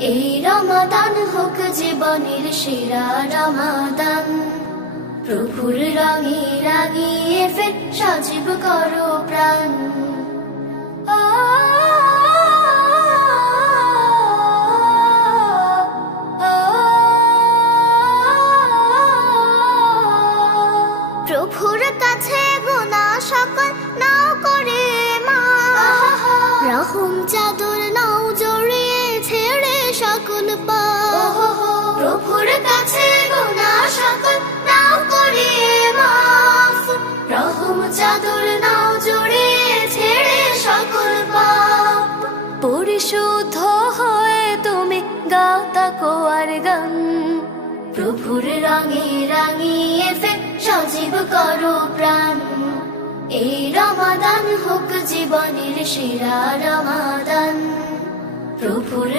এই রমাদান হোক জীবনের সেরা রমাদান। প্রভুর রঙে রাঙিয়ে ফের সজীব করো প্রাণ। প্রভুর কাছে গুনাহ সকল নাও করে মাফ, রহম চাদর নাও জড়িয়ে ছেড়ে সকল পাপ। প্রভুর কাছে গুনাহ সকল নাও করে মাফ, রহম চাদর নাও জড়িয়ে ছেড়ে সকল পাপ। পরিশুদ্ধ হয়ে তুমি গাও তাকওয়ার গান। প্রভুর রঙে রাঙিয়ে ফের সজীব করো প্রাণ। এই রমাদান হোক জীবনের সেরা রমাদান। প্রভুর